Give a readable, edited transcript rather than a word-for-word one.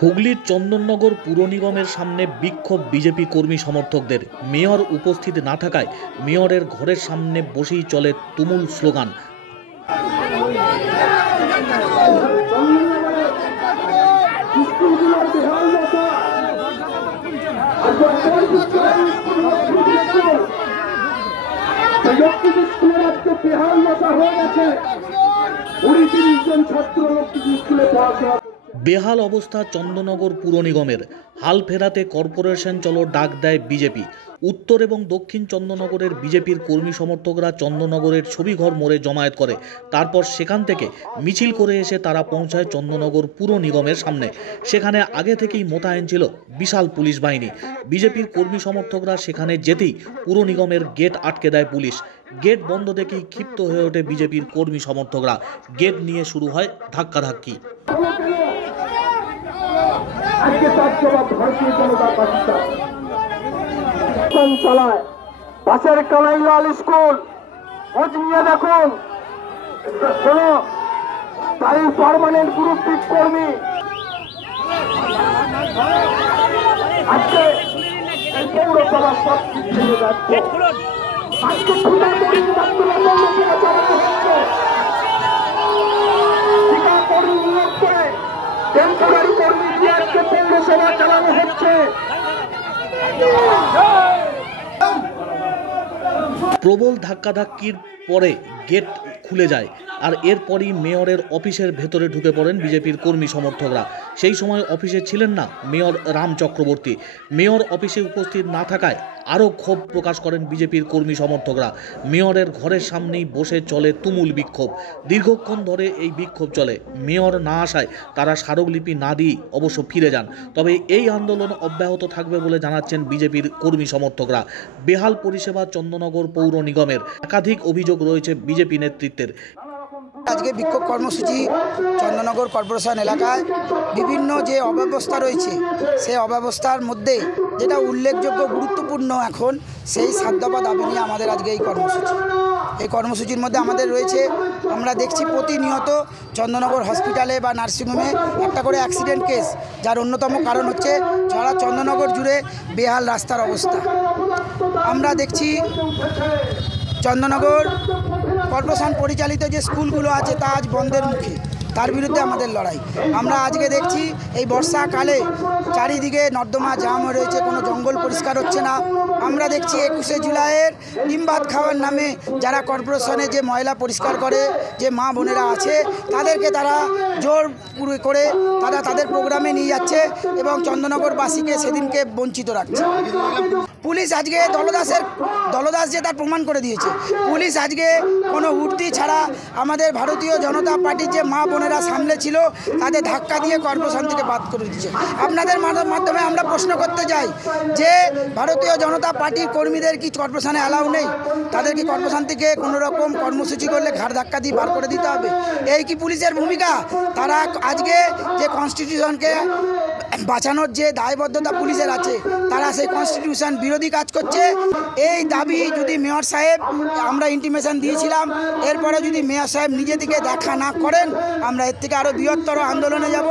হুগলির চন্দননগর পুর নিগমের সামনে বিক্ষোভ বিজেপি কর্মী সমর্থকদের। মেয়র উপস্থিত না থাকায় মেয়রের ঘরের সামনে বসেই চলে তুমুল স্লোগান। বেহাল অবস্থা চন্দননগর পুর নিগমের। হাল ফেরাতে কর্পোরেশন চলো ডাক দেয় বিজেপি। উত্তর এবং দক্ষিণ চন্দননগরের বিজেপির কর্মী সমর্থকরা চন্দননগরের ছবিঘর মোড়ে জমায়েত করে। তারপর সেখান থেকে মিছিল করে এসে তারা পৌঁছায় চন্দননগর পুর নিগমের সামনে। সেখানে আগে থেকেই মোতায়েন ছিল বিশাল পুলিশ বাহিনী। বিজেপির কর্মী সমর্থকরা সেখানে যেতেই পুর নিগমের গেট আটকে দেয় পুলিশ। গেট বন্ধ দেখেই ক্ষিপ্ত হয়ে ওঠে বিজেপির কর্মী সমর্থকরা। গেট নিয়ে শুরু হয় ধাক্কাধাক্কি। পাশের কানাইলাল স্কুল খোঁজ নিয়ে দেখুন, কোন তাই পার্মানেন্ট গ্রুপ কর্মী আজকে পৌরসভা সব ছেড়ে যাচ্ছে। আজকে কর্মী নিয়োগ করে টেম্পোরারি কর্মী দিয়ে আজকে পৌরসভা চালানো হচ্ছে। প্রবল ধাক্কাধাক্কির পরে গেট খুলে যায় আর এরপরই মেয়রের অফিসের ভেতরে ঢুকে পড়েন বিজেপির কর্মী সমর্থকরা। সেই সময় অফিসে ছিলেন না মেয়র রাম চক্রবর্তী। মেয়র অফিসে উপস্থিত না থাকায় আরও ক্ষোভ প্রকাশ করেন বিজেপির কর্মী সমর্থকরা। মেয়রের ঘরের সামনেই বসে চলে তুমুল বিক্ষোভ। দীর্ঘক্ষণ ধরে এই বিক্ষোভ চলে। মেয়র না আসায় তারা স্মারকলিপি না দিয়ে অবশ্য ফিরে যান। তবে এই আন্দোলন অব্যাহত থাকবে বলে জানাচ্ছেন বিজেপির কর্মী সমর্থকরা। বেহাল পরিষেবা চন্দননগর পৌর নিগমের। একাধিক অভিযোগ রয়েছে বিজেপি নেতৃত্বের। আজকে বিক্ষোভ কর্মসূচি চন্দননগর কর্পোরেশন এলাকায় বিভিন্ন যে অব্যবস্থা রয়েছে সেই অব্যবস্থার মধ্যে যেটা উল্লেখযোগ্য গুরুত্বপূর্ণ এখন সেই 7 দফা দাবি নিয়ে আমাদের আজকে এই কর্মসূচি। এই কর্মসূচির মধ্যে আমাদের রয়েছে, আমরা দেখছি প্রতিনিয়ত চন্দননগর হসপিটালে বা নার্সিংহোমে একটা করে অ্যাক্সিডেন্ট কেস, যার অন্যতম কারণ হচ্ছে সারা চন্দননগর জুড়ে বেহাল রাস্তার অবস্থা। আমরা দেখছি চন্দননগর কর্পোরেশন পরিচালিত যে স্কুলগুলো আছে তা আজ বন্ধের মুখে। তার বিরুদ্ধে আমাদের লড়াই। আমরা আজকে দেখছি এই বর্ষাকালে চারিদিকে নর্দমা জাম হয়ে রয়েছে, কোনো জঙ্গল পরিষ্কার হচ্ছে না। আমরা দেখছি 21শে জুলাইয়ের ডিম ভাত খাওয়ার নামে যারা কর্পোরেশনে যে ময়লা পরিষ্কার করে যে মা বোনেরা আছে তাদেরকে তারা জোর করে তারা তাদের প্রোগ্রামে নিয়ে যাচ্ছে এবং চন্দননগরবাসীকে সেদিনকে বঞ্চিত রাখছে। পুলিশ আজকে দলদাস যে তার প্রমাণ করে দিয়েছে। পুলিশ আজকে কোনো উর্দি ছাড়া আমাদের ভারতীয় জনতা পার্টির যে মা বোনেরা সামনে ছিল তাদের ধাক্কা দিয়ে কর্পোরেশন থেকে বাদ করে দিচ্ছে। আপনাদের মাধ্যমে আমরা প্রশ্ন করতে চাই যে ভারতীয় জনতা পার্টির কর্মীদের কি কর্পোরেশনে অ্যালাউ নেই? তাদের কি কর্পোরেশন থেকে কোনো রকম কর্মসূচি করলে ঘাড় ধাক্কা দিয়ে বার করে দিতে হবে? এই কি পুলিশের ভূমিকা? তারা আজকে যে কনস্টিটিউশনকে বাঁচানোর যে দায়বদ্ধতা পুলিশের আছে তারা সেই কনস্টিটিউশন বিরোধী কাজ করছে। এই দাবি যদি মেয়র সাহেব, আমরা ইন্টিমেশন দিয়েছিলাম, এরপরে যদি মেয়র সাহেব নিজে থেকে দেখা না করেন আমরা এর থেকে আরও বৃহত্তর আন্দোলনে যাব।